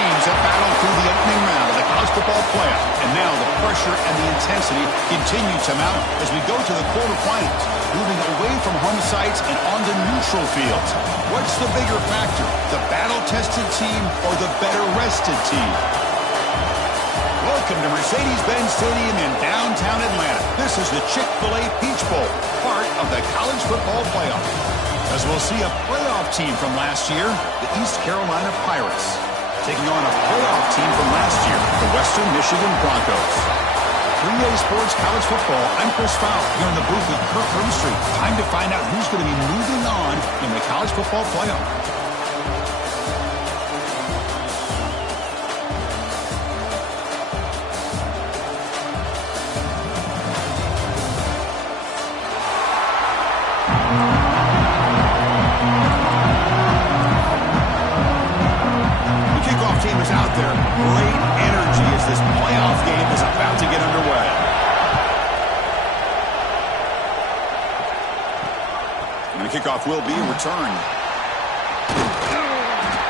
teams that battle through the opening round of the college football playoff. And now the pressure and the intensity continue to mount as we go to the quarterfinals, moving away from home sites and onto neutral fields. What's the bigger factor, the battle-tested team or the better-rested team? Welcome to Mercedes-Benz Stadium in downtown Atlanta. This is the Chick-fil-A Peach Bowl, part of the college football playoff. As we'll see a playoff team from last year, the East Carolina Pirates, taking on a playoff team from last year, the Western Michigan Broncos. 3A Sports College Football, I'm Chris Fowler here in the booth with Kirk Herbstreit. Time to find out who's going to be moving on in the college football playoff. Out there, great energy as this playoff game is about to get underway. And the kickoff will be a return.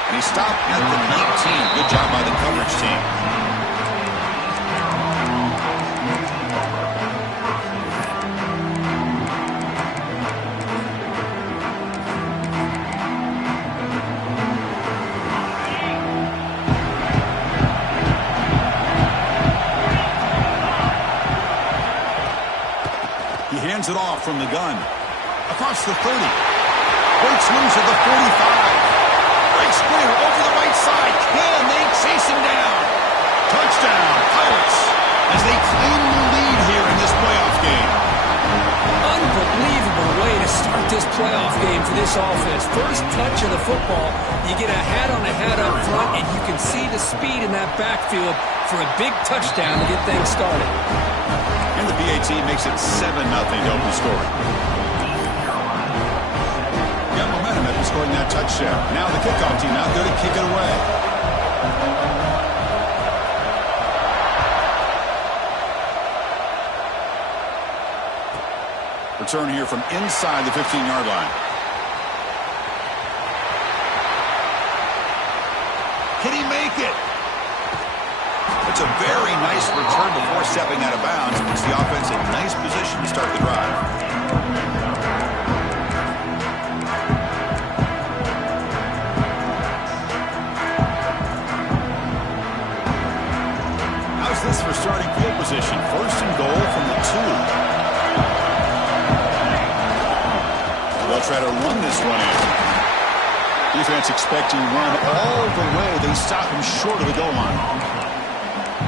And he stopped at the 19. Good job by the coverage team. Hands it off from the gun. Across the 30. Breaks loose at the 45. Breaks clear over the right side. Can they chase him down? Touchdown, Pirates, as they claim the lead here in this playoff game. Unbelievable way to start this playoff game for this offense. First touch of the football, you get a hat-on-a-hat up front, and you can see the speed in that backfield for a big touchdown to get things started. And the BA team makes it 7-0 to open scoring. Got momentum after scoring that touchdown. Now the kickoff team out there to kick it away. Return here from inside the 15-yard line. Can he make it? It's a very nice return before stepping out of bounds. Puts the offense in nice position to start the drive. How's this for starting field position? First and goal from the 2. They'll try to run this one in. Defense expecting run all the way. They stop him short of the goal line.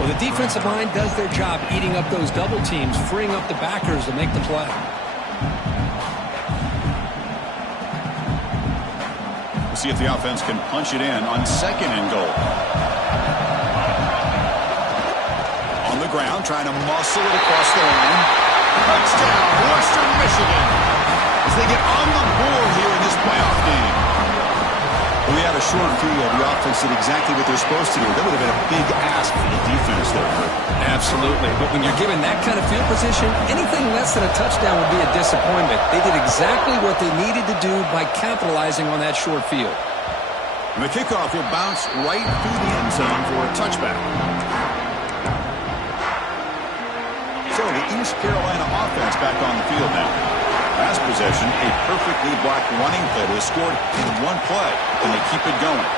Well, the defensive line does their job eating up those double teams, freeing up the backers to make the play. We'll see if the offense can punch it in on second and goal. On the ground, trying to muscle it across the line. Touchdown, Western Michigan, as they get on the board here in this playoff game. When we had a short field, the offense did exactly what they're supposed to do. That would have been a big ask for the defense there. Absolutely. But when you're given that kind of field position, anything less than a touchdown would be a disappointment. They did exactly what they needed to do by capitalizing on that short field. And the kickoff will bounce right through the end zone for a touchback. So the East Carolina offense back on the field now. Last possession, a perfectly blocked running play that was scored in one play, and they keep it going.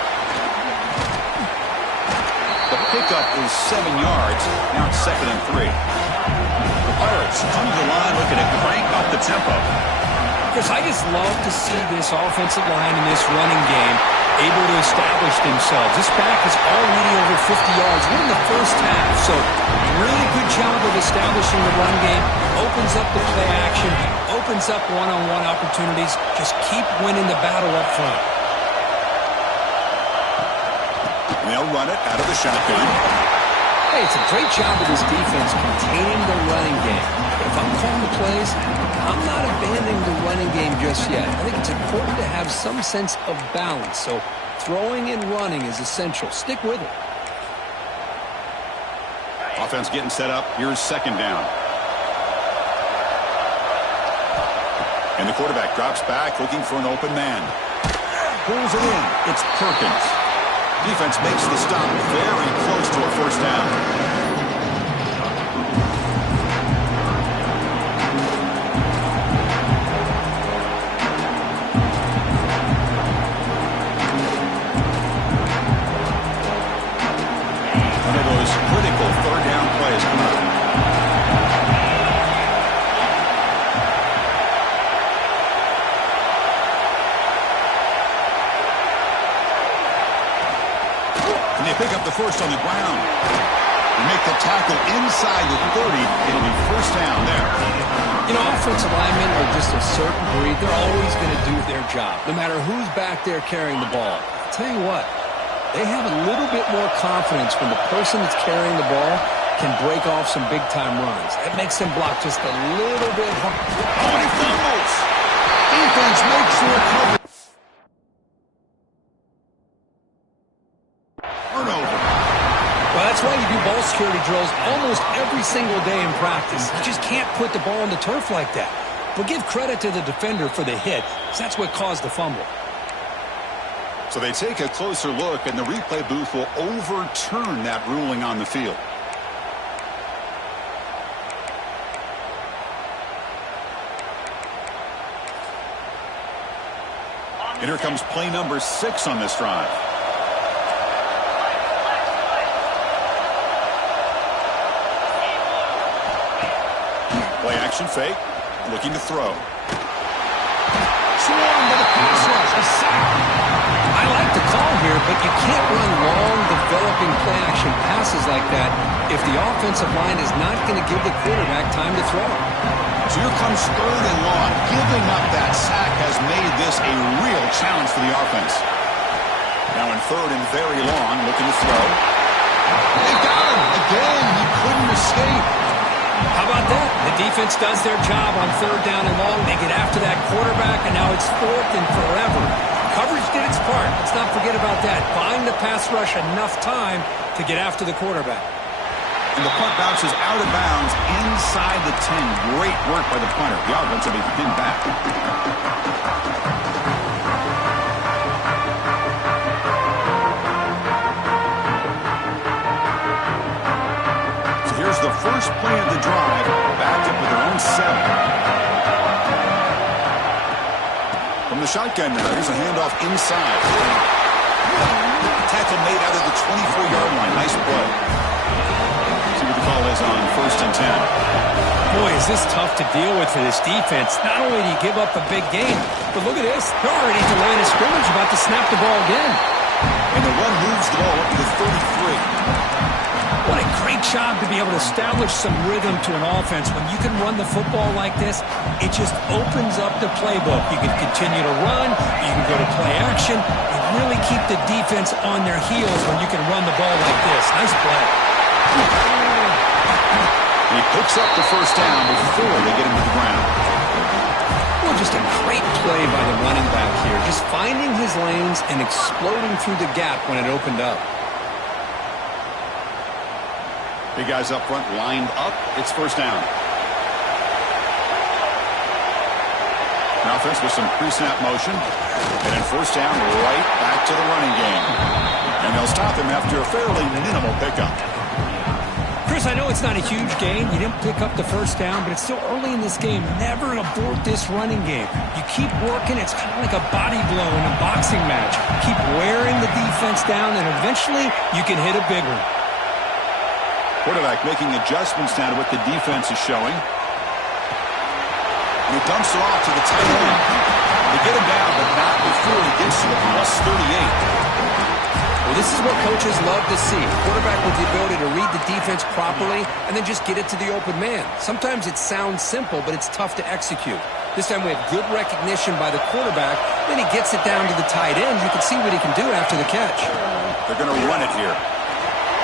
The pickup is 7 yards. Now it's 2nd and 3. The Pirates come to the line looking to crank up the tempo. Chris, I just love to see this offensive line in this running game able to establish themselves. This back is already over 50 yards. We're in the first half, so really good job of establishing the run game. Opens up the play action, opens up one-on-one opportunities. Just keep winning the battle up front. And they'll run it out of the shotgun. Hey, it's a great job of this defense containing the running game. But if I'm calling the plays, I'm not abandoning the running game just yet. I think it's important to have some sense of balance. So throwing and running is essential. Stick with it. Offense getting set up. Here's 2nd down. And the quarterback drops back looking for an open man. Pulls it in. It's Perkins. Defense makes the stop very close to a first down. Critical third down plays coming up. And they pick up the first on the ground. They make the tackle inside the 30. It'll be first down there. You know, offensive linemen are just a certain breed. They're always going to do their job, no matter who's back there carrying the ball. I'll tell you what. They have a little bit more confidence when the person that's carrying the ball can break off some big-time runs. That makes them block just a little bit hard. Oh, and he fumbles. Defense makes the recovery. Turnover. Well, that's why you do ball security drills almost every single day in practice. You just can't put the ball on the turf like that. But give credit to the defender for the hit, because that's what caused the fumble. So they take a closer look, and the replay booth will overturn that ruling on the field. And here comes play number 6 on this drive. Play action fake, looking to throw. Swarmed by the pass rush, a sack. I like the call here, but you can't run long, developing play-action passes like that if the offensive line is not going to give the quarterback time to throw. So here comes third and long. Giving up that sack has made this a real challenge for the offense. Now in third and very long, looking to throw. They got him! Again, he couldn't escape. How about that? The defense does their job on third down and long. They get after that quarterback, and now it's fourth and forever. Coverage did its part. Let's not forget about that. Buying the pass rush enough time to get after the quarterback. And the punt bounces out of bounds inside the 10. Great work by the punter. The offense will be pinned back. So here's the first play of the drive. Backed up with their own 7. From the shotgun now, here's a handoff inside. Tackle made out of the 24-yard line. Nice play. See what the call is on first and 10. Boy, is this tough to deal with for this defense. Not only do you give up a big game, but look at this. They're already at the line of scrimmage, about to snap the ball again. And the run moves the ball up to the 33. What a great job to be able to establish some rhythm to an offense. When you can run the football like this, it just opens up the playbook. You can continue to run, you can go to play action, and really keep the defense on their heels when you can run the ball like this. Nice play. He picks up the first down before they get him to the ground. Well, just a great play by the running back here. Just finding his lanes and exploding through the gap when it opened up. Big guys up front lined up. It's first down. An offense with some pre-snap motion. And then first down right back to the running game. And they'll stop him after a fairly minimal pickup. Chris, I know it's not a huge gain. You didn't pick up the first down, but it's still early in this game. Never abort this running game. You keep working. It's kind of like a body blow in a boxing match. Keep wearing the defense down, and eventually you can hit a big one. Quarterback making adjustments now to what the defense is showing. And he dumps it off to the tight end. They get him down, but not before he gets to the plus 38. Well, this is what coaches love to see. A quarterback with the ability to read the defense properly and then just get it to the open man. Sometimes it sounds simple, but it's tough to execute. This time we have good recognition by the quarterback. Then he gets it down to the tight end. You can see what he can do after the catch. They're going to run it here.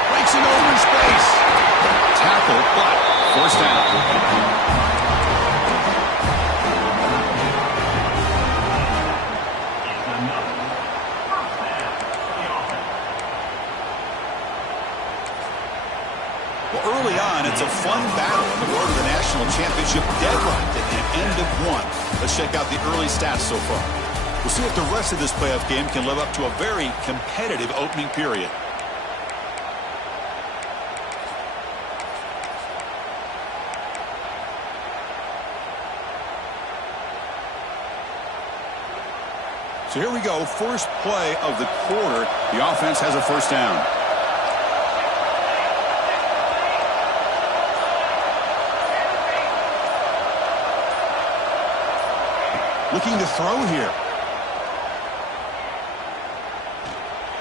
Breaks it over in space. Tackle, but first down. Well, early on, it's a fun battle on the road to the national championship deadline at the end of one. Let's check out the early stats so far. We'll see if the rest of this playoff game can live up to a very competitive opening period. So here we go, first play of the quarter. The offense has a first down. Looking to throw here.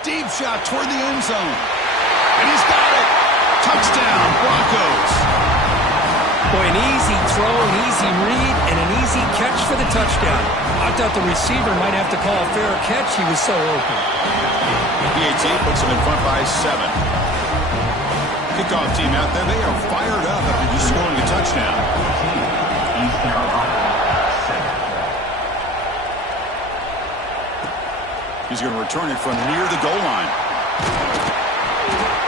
Deep shot toward the end zone. And he's got it. Touchdown, Broncos. Boy, an easy throw, an easy read, and an easy catch for the touchdown. I thought the receiver might have to call a fair catch. He was so open. PAT puts him in front by 7. Kickoff team out there. They are fired up after just scoring a touchdown. He's going to return it from near the goal line.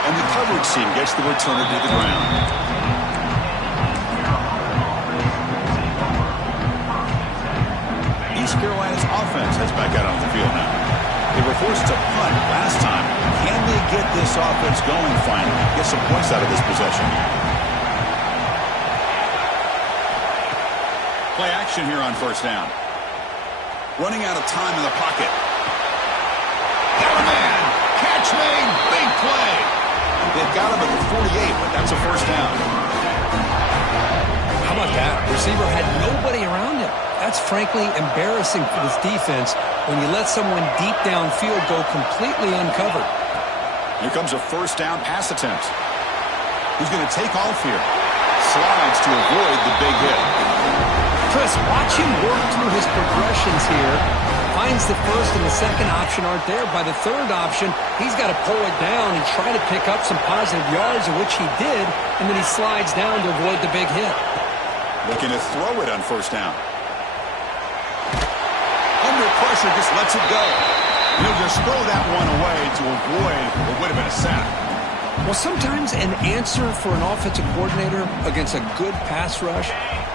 And the coverage team gets the returner to the ground. East Carolina's offense heads back out on the field now. They were forced to punt last time. Can they get this offense going finally? Get some points out of this possession. Play action here on first down. Running out of time in the pocket. Got a man! Catch made! Big play! They've got him at the 48, but that's a first down. How about that? Receiver had nobody around him. That's frankly embarrassing for this defense when you let someone deep downfield go completely uncovered. Here comes a first down pass attempt. Who's going to take off here? Slides to avoid the big hit. Chris, watch him work through his progressions here. Finds the first and the second option aren't there. By the third option, he's got to pull it down and try to pick up some positive yards, of which he did, and then he slides down to avoid the big hit. Looking to throw it on first down. Under pressure, just lets it go. He'll just throw that one away to avoid what would have been a sack. Well, sometimes an answer for an offensive coordinator against a good pass rush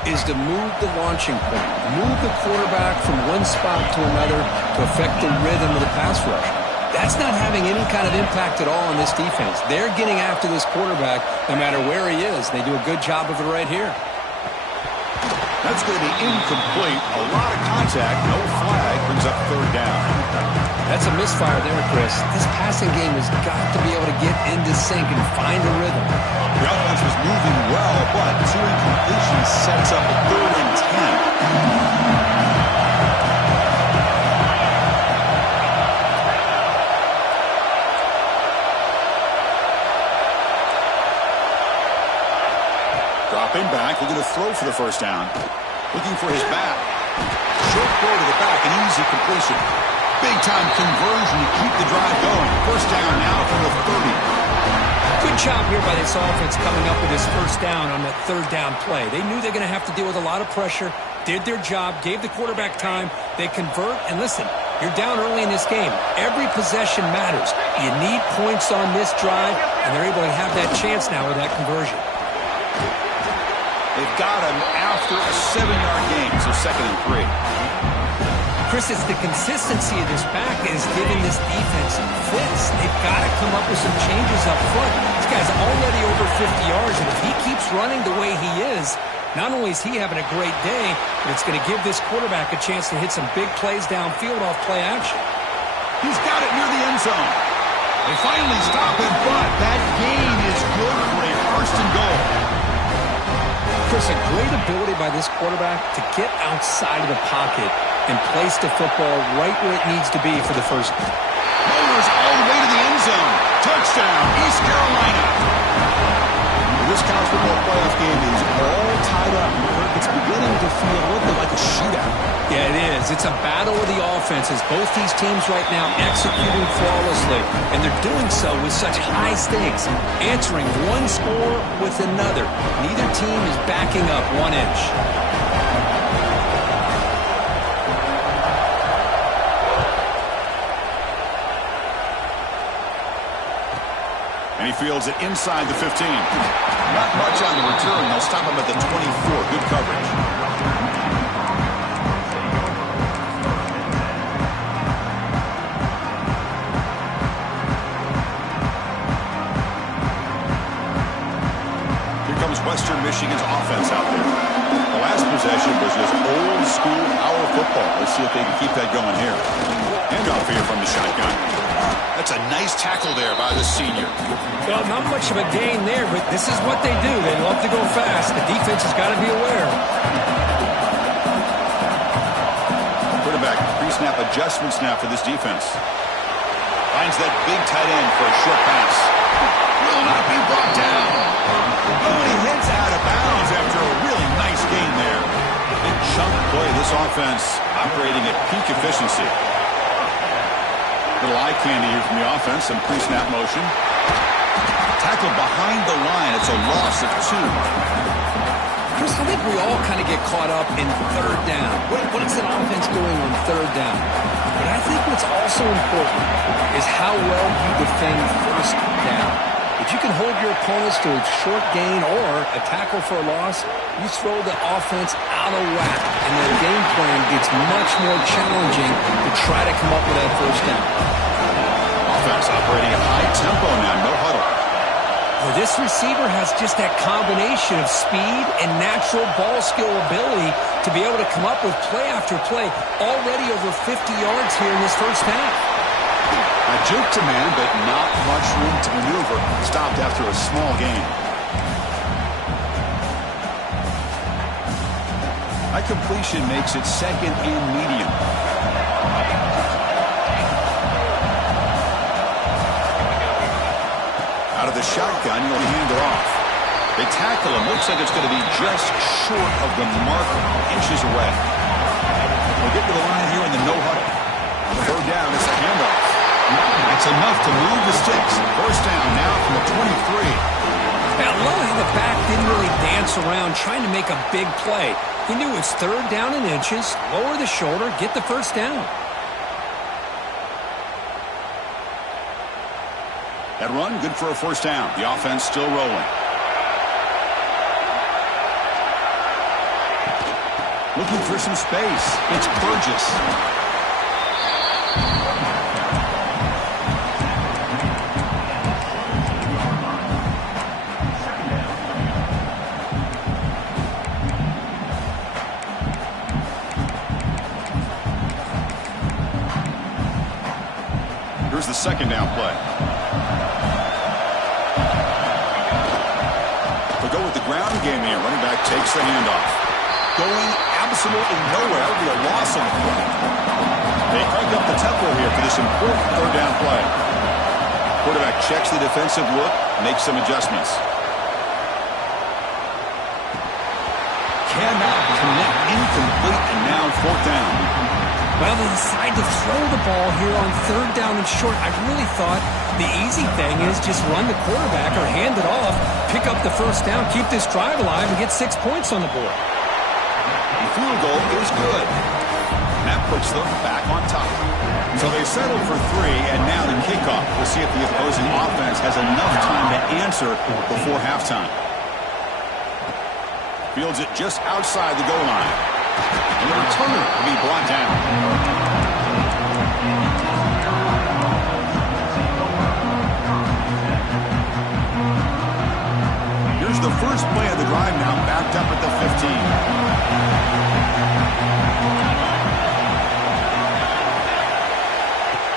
is to move the launching point, move the quarterback from one spot to another to affect the rhythm of the pass rush. That's not having any kind of impact at all on this defense. They're getting after this quarterback no matter where he is. They do a good job of it right here. That's going to be incomplete. A lot of contact. No flag. Brings up third down. That's a misfire there, Chris. This passing game has got to be able to get into sync and find a rhythm. The offense was moving well, but 2 incompletions sets up a 3rd and 10. Dropping back, looking to throw for the first down. Looking for his back. Short throw to the back, an easy completion. Big-time conversion to keep the drive going. First down now from the 30. Good job here by this offense coming up with this first down on that third down play. They knew they're going to have to deal with a lot of pressure, did their job, gave the quarterback time. They convert, and listen, you're down early in this game. Every possession matters. You need points on this drive, and they're able to have that chance now with that conversion. They've got him after a 7-yard gain, so 2nd and 3. Chris, it's the consistency of this back is giving this defense fits. They've got to come up with some changes up front. This guy's already over 50 yards, and if he keeps running the way he is, not only is he having a great day, but it's going to give this quarterback a chance to hit some big plays downfield off play action. He's got it near the end zone. They finally stop him, but that gain is good for a 1st and goal. Chris, a great ability by this quarterback to get outside of the pocket and place the football right where it needs to be for the first one. Motors all the way to the end zone. Touchdown, East Carolina. This college football playoff game is all tied up. It's beginning to feel a little bit like a shootout. Yeah, it is. It's a battle of the offenses. Both these teams right now executing flawlessly, and they're doing so with such high stakes, answering one score with another. Neither team is backing up 1 inch. And he fields it inside the 15. Not much on the return. They'll stop him at the 24. Good coverage. Western Michigan's offense out there. The last possession was just old school power football. Let's see if they can keep that going here. Handoff here from the shotgun. That's a nice tackle there by the senior. Well, not much of a gain there, but this is what they do. They love to go fast. The defense has got to be aware. Quarterback pre-snap adjustments now for this defense. Finds that big tight end for a short pass. Will not be brought down. Oh, and he hits out of bounds after a really nice gain there. Big chunk play. This offense operating at peak efficiency. Little eye candy here from the offense. Some pre-snap motion. Tackle behind the line. It's a loss of 2. Chris, I think we all kind of get caught up in third down. What is an offense doing on third down? But I think what's also important is how well you defend first down. If you can hold your opponents to a short gain or a tackle for a loss, you throw the offense out of whack, and the game plan gets much more challenging to try to come up with that first down. Offense operating at high tempo now, no huddle. Well, this receiver has just that combination of speed and natural ball skill ability to be able to come up with play after play, already over 50 yards here in this first half. A juke to man, but not much room to maneuver. Stopped after a small gain. That completion makes it second and medium. Out of the shotgun, he'll hand it off. They tackle him. Looks like it's going to be just short of the marker, inches away. We'll get to the line here in the no huddle. Third down, it's a handoff. That's enough to move the sticks. First down now from the 23. Now, I love how the back didn't really dance around trying to make a big play. He knew it's third down in inches, lower the shoulder, get the first down. That run, good for a first down. The offense still rolling. Looking for some space. It's Burgess. Here's the second down play. They'll go with the ground game here. Running back takes the handoff. Going absolutely nowhere. That would be a loss on the play. They crank up the tempo here for this important third down play. Quarterback checks the defensive look, makes some adjustments. Cannot connect, incomplete, and now fourth down. Well, they decide to throw the ball here on third down and short. I really thought the easy thing is just run the quarterback or hand it off, pick up the first down, keep this drive alive, and get 6 points on the board. The field goal is good. That puts them back on top. So they settle for 3, and now the kickoff. We'll see if the opposing offense has enough time to answer before halftime. Fields it just outside the goal line. And the returner will be brought down. Here's the first play of the drive now, backed up at the 15.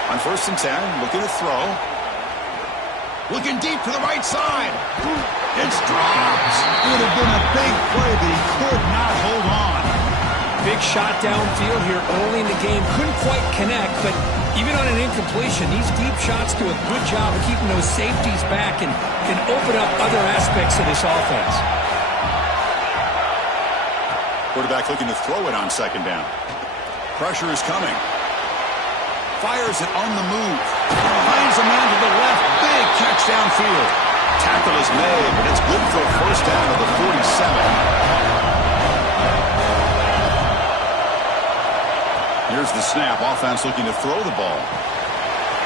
On 1st and 10, looking to throw. Looking deep to the right side. It's dropped. Would have been a big play, but he could not hold on. Big shot downfield here early in the game. Couldn't quite connect, but even on an incompletion, these deep shots do a good job of keeping those safeties back and can open up other aspects of this offense. Quarterback looking to throw it on second down. Pressure is coming. Fires it on the move. Finds a man to the left. Big catch downfield. Tackle is made, but it's good for a first down to the 47. Here's the snap. Offense looking to throw the ball.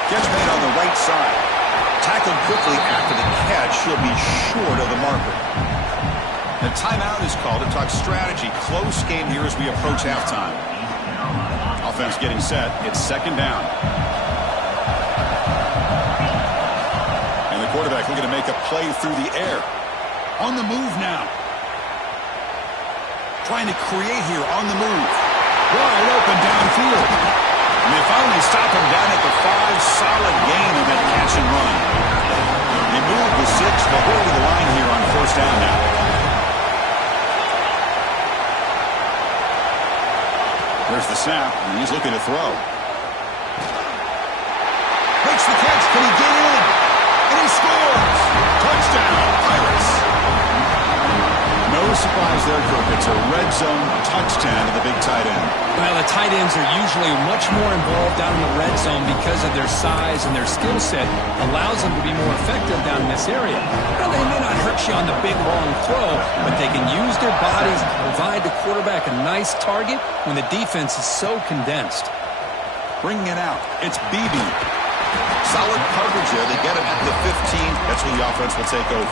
Catch made on the right side. Tackled quickly after the catch. He'll be short of the marker. The timeout is called to talk strategy. Close game here as we approach halftime. Offense getting set. It's second down. And the quarterback looking to make a play through the air. On the move now. Trying to create here on the move. Wide open downfield. And they finally stop him down at the 5. Solid gain on that catch and run. They move the 6. They'll go to the line here on first down now. There's the snap, and he's looking to throw. Makes the catch. Can he get in? And he scores! Touchdown, Pirates! No surprise there, Kirk. It's a red zone touchdown to the big tight end. Well, the tight ends are usually much more involved down in the red zone because of their size and their skill set allows them to be more effective down in this area. Now, they may not hurt you on the big, long throw, but they can use their bodies to provide the quarterback a nice target when the defense is so condensed. Bringing it out. It's Beebe. Solid coverage there. They get him at the 15. That's where the offense will take over.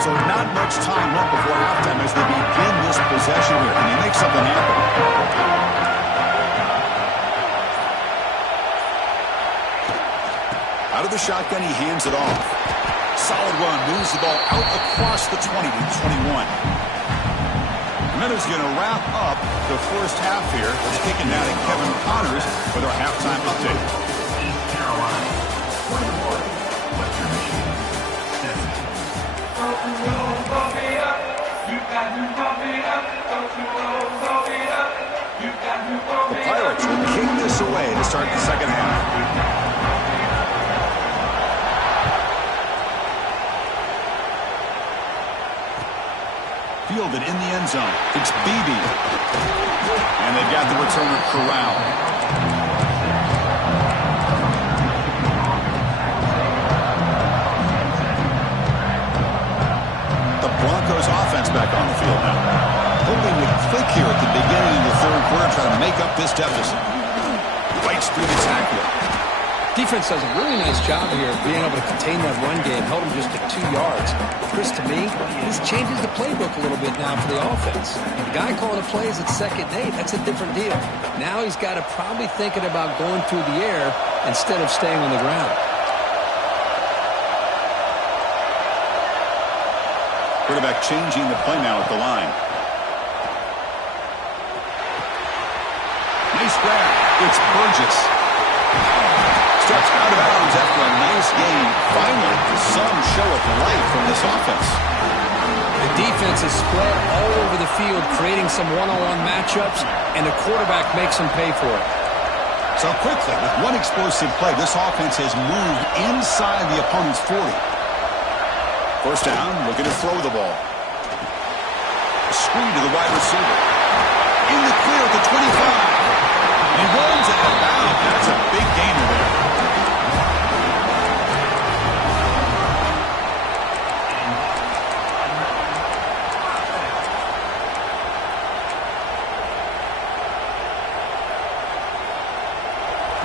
So not much time left before halftime as they begin this possession here. Can he make something happen? Out of the shotgun, he hands it off. Solid run. Moves the ball out across the 20 to the 21. And that is going to wrap up the first half here. Let's kick it now to Kevin Connors with our halftime update. Carolina, 24, Western Michigan, 7. The Pirates will kick this away to start the second half. Fielded in the end zone. It's Beebe. And they've got the returner corralled. Broncos offense back on the field now. Hoping to click here at the beginning of the third quarter, trying to make up this deficit. Fights through the tackle. Defense does a really nice job here of being able to contain that run game, held him just at 2 yards. Chris, to me, this changes the playbook a little bit now for the offense. The guy calling the plays at 2nd and 8, that's a different deal. Now he's got to probably thinking about going through the air instead of staying on the ground. Quarterback changing the play now at the line. Nice grab. It's Burgess. Starts out of bounds after a nice game. Finally, some show of life from this offense. The defense is spread all over the field, creating some one-on-one matchups, and the quarterback makes them pay for it. So quickly, with one explosive play, this offense has moved inside the opponent's 40. First down, looking to throw the ball. A screen to the wide receiver. In the clear at the 25. He runs out of bounds. That's a big gainer there.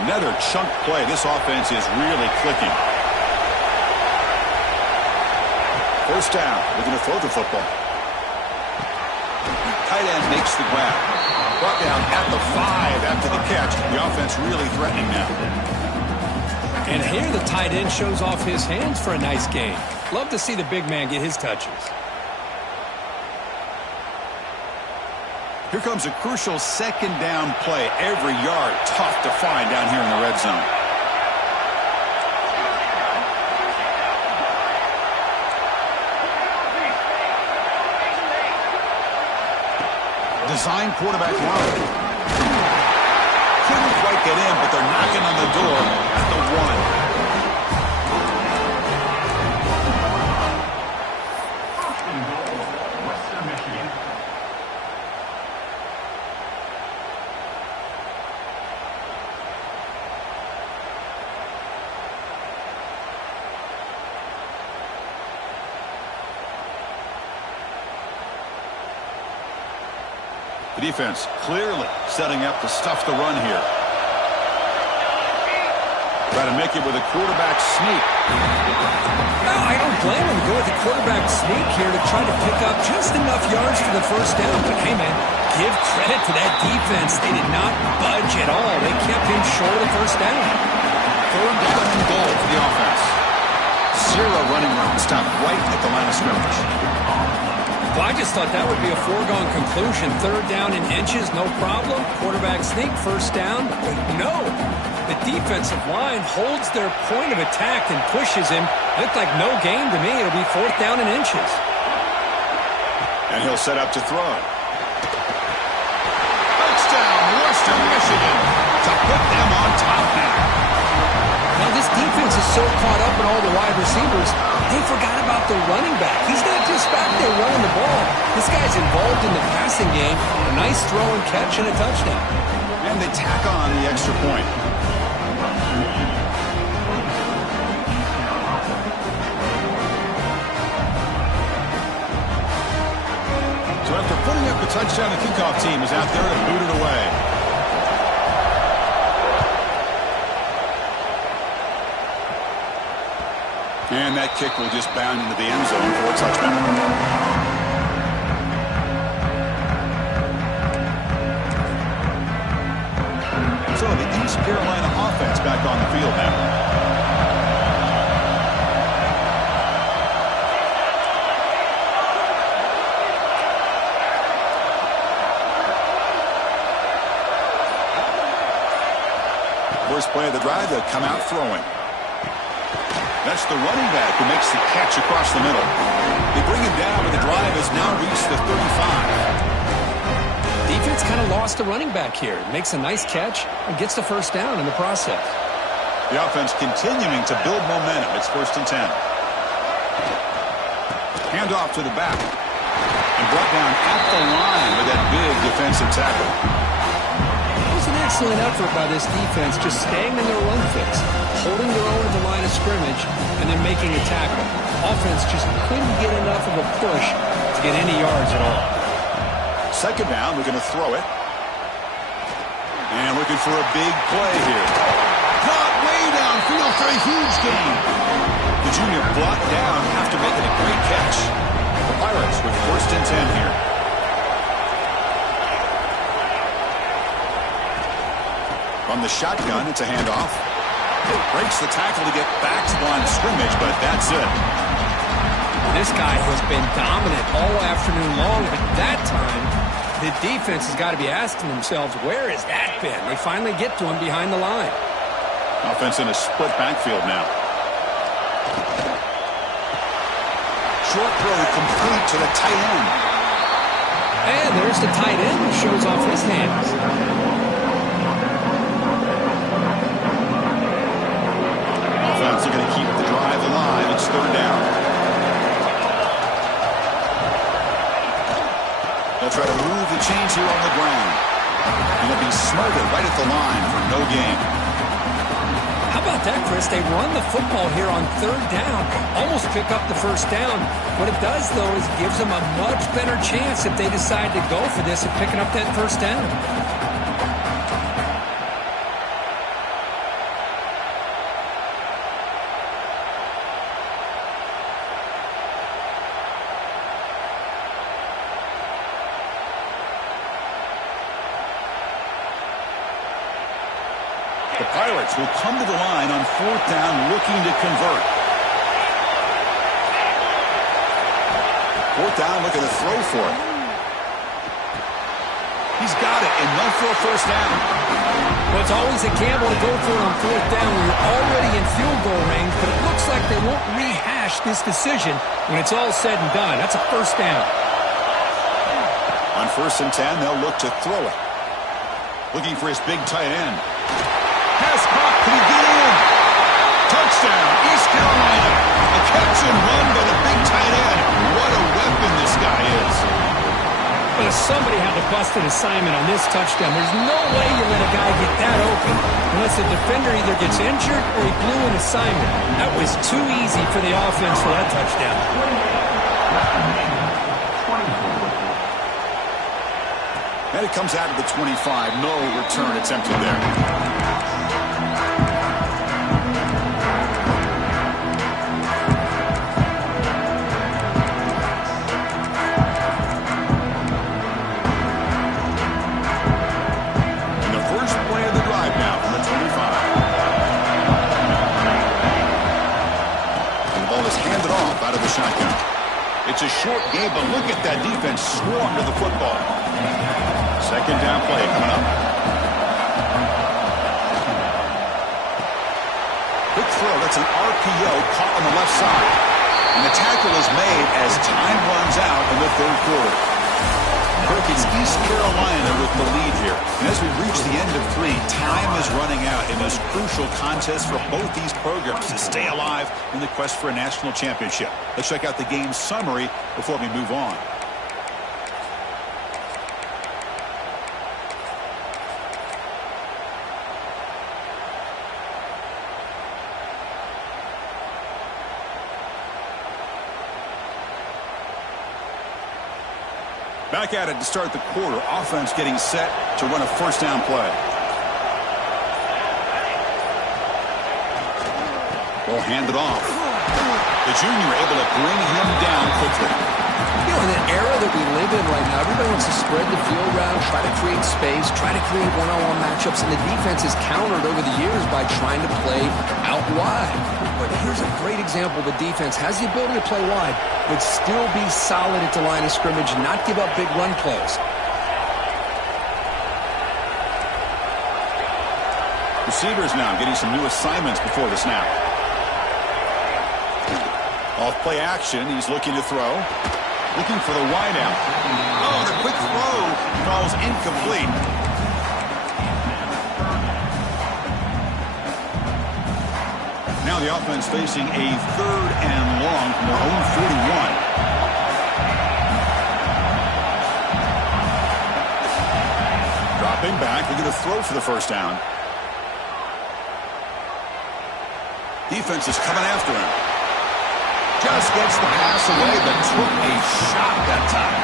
Another chunk play. This offense is really clicking. First down. We're going to throw the football. Tight end makes the grab. Brought down at the 5 after the catch. The offense really threatening now. And here the tight end shows off his hands for a nice game. Love to see the big man get his touches. Here comes a crucial second down play. Every yard tough to find down here in the red zone. Design quarterback run. Couldn't quite get in, but they're knocking on the door at the 1. Western Michigan. The defense clearly setting up to stuff the run here. Try to make it with a quarterback sneak. No, I don't blame him. Go with the quarterback sneak here to try to pick up just enough yards for the first down. But hey, man, give credit to that defense. They did not budge at all. They kept him short of the first down. third down and goal for the offense. Zero running room. Stopped right at the line of scrimmage. Well, I just thought that would be a foregone conclusion. Third down in inches, no problem. Quarterback sneak, first down. But no. The defensive line holds their point of attack and pushes him. Looked like no gain to me. It'll be fourth down in inches. And he'll set up to throw. Touchdown, Western Michigan, to put them on top now. Now, this defense is so caught up in all the wide receivers, they forgot about the running back. He's not just back there running the ball. This guy's involved in the passing game. A nice throw and catch and a touchdown. And they tack on the extra point. So after putting up a touchdown, the kickoff team is out there to boot it away. And that kick will just bound into the end zone for a touchdown. So the East Carolina offense back on the field now. First play of the drive, they'll come out throwing. That's the running back who makes the catch across the middle. They bring him down, but the drive has now reached the 35. Defense kind of lost the running back here. Makes a nice catch and gets the first down in the process. The offense continuing to build momentum. It's 1st and 10. Hand off to the back. And brought down at the line with that big defensive tackle. It was an excellent effort by this defense, just staying in their run fix, holding their own at the line of scrimmage, and then making a tackle. Offense just couldn't get enough of a push to get any yards at all. Second down, we're going to throw it. And looking for a big play here. Caught way downfield for a huge gain. The junior brought down after making a great catch. The Pirates with 1st and 10 here. From the shotgun, it's a handoff. Breaks the tackle to get back to the line of scrimmage, but that's it. This guy has been dominant all afternoon long, but that time, the defense has got to be asking themselves, where has that been? They finally get to him behind the line. Offense in a split backfield now. Short throw complete to the tight end. And there's the tight end who shows off his hands. Offense are going to keep the drive alive. It's third down. They'll try to move the chains here on the ground. And they'll be smothered right at the line for no gain. How about that, Chris? They run the football here on third down, almost pick up the first down. What it does, though, is it gives them a much better chance if they decide to go for this of picking up that first down. The Pirates will come to the line on fourth down looking to convert. Fourth down looking to throw for it. He's got it and no for a first down. Well, it's always a gamble to go for it on fourth down when you're already in field goal range, but it looks like they won't rehash this decision when it's all said and done. That's a first down. On 1st and 10, they'll look to throw it. Looking for his big tight end. Pass caught. Can he get in? Touchdown, East Carolina. A catch and run by the big tight end. What a weapon this guy is. But if somebody had to bust an assignment on this touchdown, there's no way you let a guy get that open unless the defender either gets injured or he blew an assignment. That was too easy for the offense for that touchdown. And it comes out of the 25. No return attempted there. shotgun. It's a short game, but look at that defense swarm to the football. Second down play coming up. Quick throw. That's an RPO caught on the left side. And the tackle is made as time runs out in the third quarter. Kirk, it's East Carolina with the lead here. And as we reach the end of 3, time is running out in this crucial contest for both these programs to stay alive in the quest for a national championship. Let's check out the game summary before we move on. Back at it to start the quarter. Offense getting set to run a first down play. Ball handed off. The junior able to bring him down quickly. You know, in the era that we live in right now, everybody wants to spread the field around, try to create space, try to create one-on-one matchups, and the defense is countered over the years by trying to play out wide. But here's a great example. The defense has the ability to play wide, but still be solid at the line of scrimmage and not give up big run plays. Receivers now getting some new assignments before the snap. Off play action, he's looking to throw. Looking for the wide out. Oh, the quick throw falls incomplete. Now the offense facing a third and long from their own 41. Dropping back, they're going to throw for the first down. Defense is coming after him. Just gets the pass away, but took a shot that time.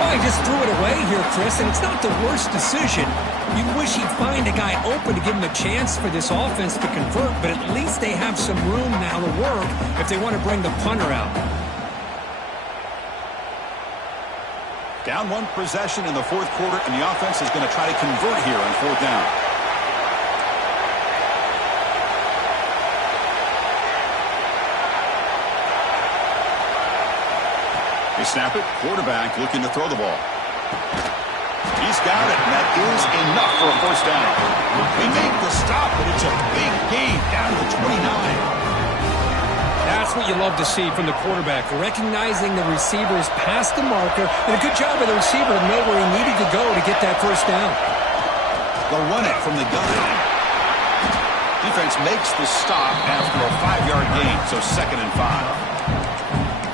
Well, he just threw it away here, Chris, and it's not the worst decision. You wish he'd find a guy open to give him a chance for this offense to convert, but at least they have some room now to work if they want to bring the punter out. Down one possession in the fourth quarter, and the offense is going to try to convert here on fourth down. They snap it. Quarterback looking to throw the ball. He's got it, and that is enough for a first down. They make the stop, but it's a big gain down to the 29. That's what you love to see from the quarterback, recognizing the receiver's past the marker, and a good job of the receiver to know where he needed to go to get that first down. They'll run it from the gun. Defense makes the stop after a 5-yard gain, so 2nd and 5.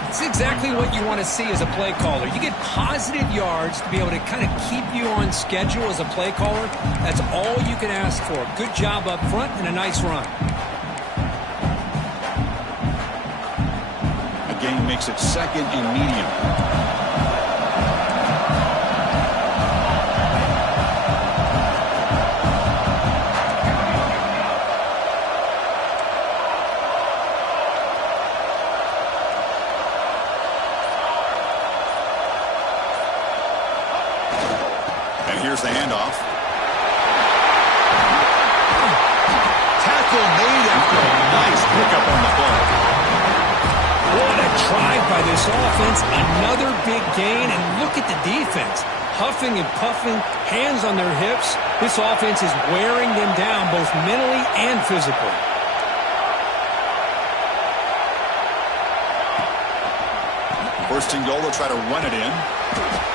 It's exactly what you want to see as a play caller. You get positive yards to be able to kind of keep you on schedule as a play caller. That's all you can ask for. Good job up front and a nice run. The game makes it 2nd and medium. Here's the handoff. Tackle made after a nice pickup on the play. What a drive by this offense. Another big gain, and look at the defense. Huffing and puffing, hands on their hips. This offense is wearing them down both mentally and physically. First and goal, they'll try to run it in.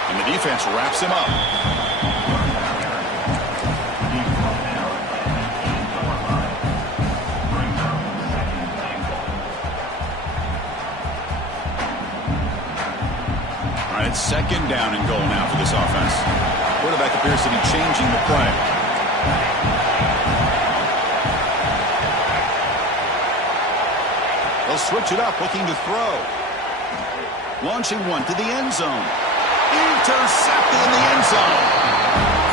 And the defense wraps him up. It's 2nd down and goal now for this offense. Quarterback appears to be changing the play. They'll switch it up, looking to throw. Launching one to the end zone. Intercepted in the end zone.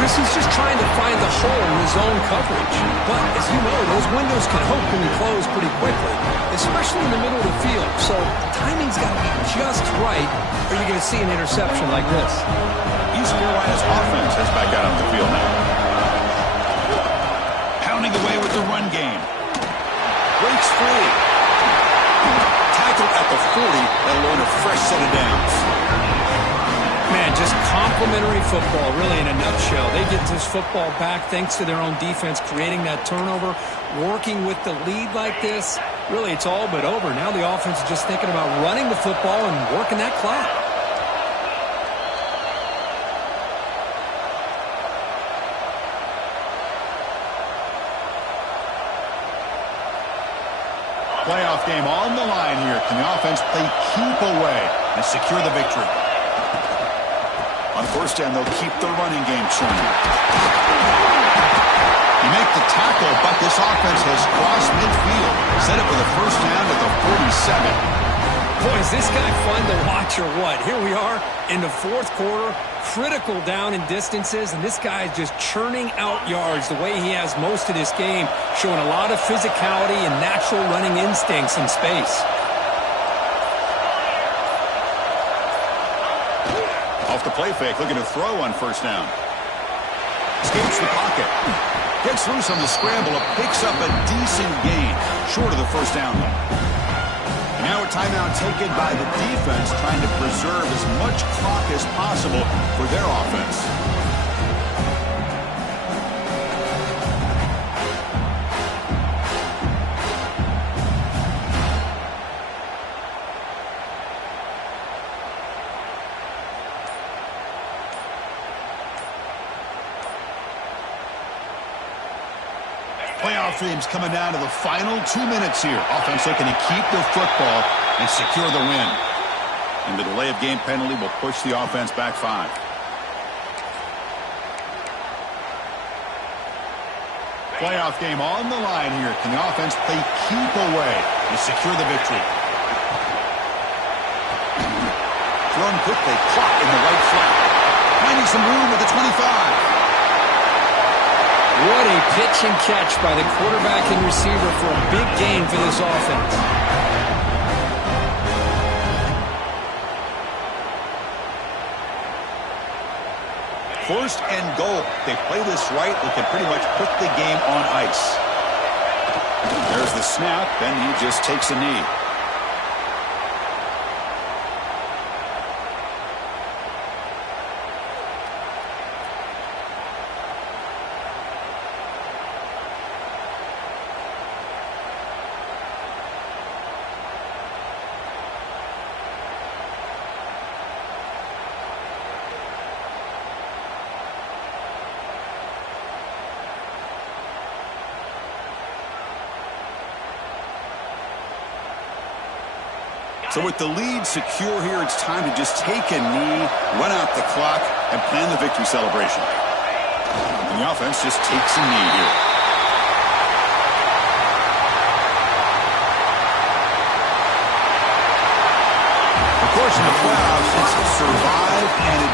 Chris is just trying to find the hole in his own coverage. But, as you know, those windows can open and close pretty quickly, especially in the middle of the field. So, the timing's got to be just right, or you're going to see an interception like this. East Carolina's offense has back out on the field now. Pounding away with the run game. Breaks free. Tackled at the 40. That'll earn a fresh set of downs. Man, just complimentary football, really, in a nutshell. They get this football back thanks to their own defense, creating that turnover, working with the lead like this. Really, it's all but over. Now the offense is just thinking about running the football and working that clock. Playoff game on the line here. Can the offense play keep away and secure the victory? On first down, they'll keep the running game churning. You make the tackle, but this offense has crossed midfield. Set up with a first down at the 47. Boy, is this guy fun to watch or what? Here we are in the fourth quarter, critical down in distances, and this guy is just churning out yards the way he has most of this game, showing a lot of physicality and natural running instincts in space. Off the play fake, looking to throw on first down. Escapes the pocket. Gets loose on the scramble, picks up a decent gain, short of the first down though. And now a timeout taken by the defense, trying to preserve as much clock as possible for their offense. Playoff dreams coming down to the final 2 minutes here. Offense looking to keep the football and secure the win. And the delay of game penalty will push the offense back 5. Playoff game on the line here. Can the offense play keep away and secure the victory? Thrown quickly, caught in the right flat. Finding some room at the 25. What a pitch and catch by the quarterback and receiver for a big gain for this offense. First and goal. They play this right, they can pretty much put the game on ice. There's the snap, and he just takes a knee. So with the lead secure here, it's time to just take a knee, run out the clock, and plan the victory celebration. And the offense just takes a knee here. Of course, in the playoffs, it's survive and